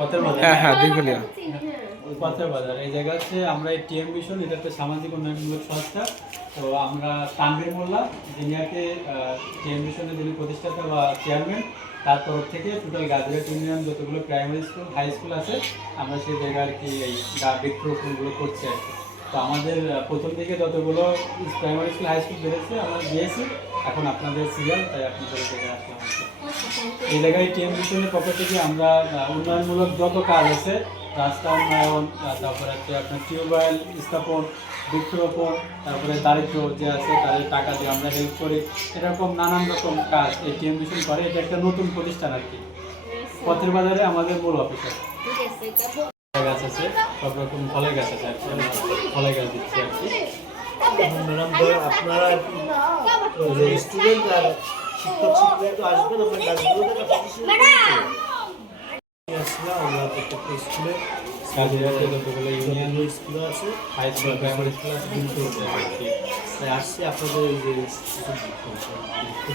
পথের বাজার। হ্যাঁ হ্যাঁ দিঘলিয়া পথের বাজার এই জায়গা হচ্ছে আমরা এই টিএম মিশন, এটা একটা সামাজিক উন্নয়নমূলক সংস্থা। তো আমরা তানভীর মোল্লা যিনিকে টিএম মিশনের যিনি প্রতিষ্ঠাতা বা চেয়ারম্যান, তার তরফ থেকে টোটাল গাজীপুর ইউনিয়ন যতগুলো প্রাইমারি স্কুল হাই স্কুল আছে আমরা সেই জায়গায় আর কি এই বৃক্ষরোপণগুলো করছি আর কি। তো আমাদের প্রথম দিকে যতগুলো প্রাইমারি স্কুল হাই স্কুল বেড়েছে আমরা দিয়েছি, এখন আপনাদের সিরিয়াল, তাই আপনাদের জায়গায় আসলাম আর কি। এই জায়গায় টিএম মিশনের পক্ষ থেকে আমরা উন্নয়নমূলক যত কাজ আছে, রাস্তা উন্নয়ন, তারপরে হচ্ছে আপনার টিউবওয়েল স্থাপন, বৃক্ষরোপণ, তারপরে দারিদ্র যে আছে তাদের টাকা দিয়ে আমরা হেল্প করি, এরকম নানান রকম কাজ এই টিএম মিশন করে। এটা একটা নতুন প্রতিষ্ঠান আর কি। পথের বাজারে আমাদের মূল অফিস আছে, গাছ আছে, সব রকম ফলের গাছ আছে আর কি, ফলের গাছ দিচ্ছি আর কি। ম্যাডাম আপনারা স্টুডেন্ট আর শিক্ষক শিক্ষিকা তো আসবেন, আপনার গাছগুলোতে আমরা প্রত্যেকটা স্কুলে কাজীরাতে যতগুলো ইউনিয়ন স্কুল আছে, হাই স্কুল প্রাইমারি স্কুল আছে, কিন্তু তাই আসছে আপনাদের এই যে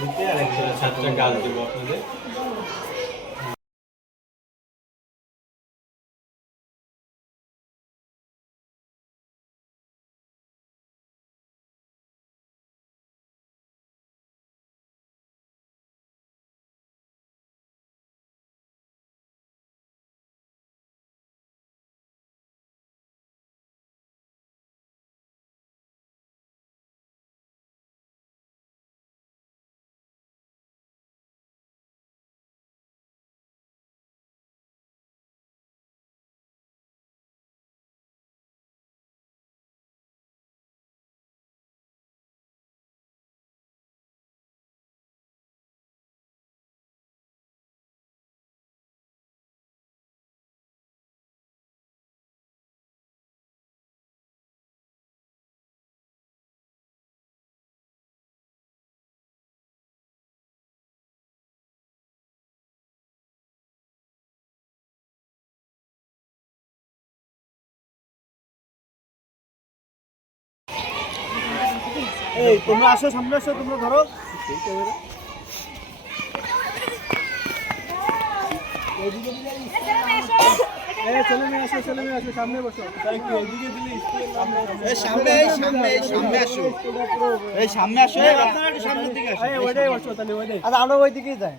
দিতে আর একটা ছাত্রা গাছ দেবো আপনাদের। এই তোমরা আসো, সামনে আসো, তোমরা ধরো ছেলে মেয়ে আসো, ছেলে মেয়ে আসো, সামনে বসো। এদিকে দিলে সামনে আসো, এই সামনে আসো, আপনারা একটু সামনের দিকে আসো। ওইটাই বসো তাহলে, ওইটাই। আচ্ছা আমরা ওই দিকেই যাই।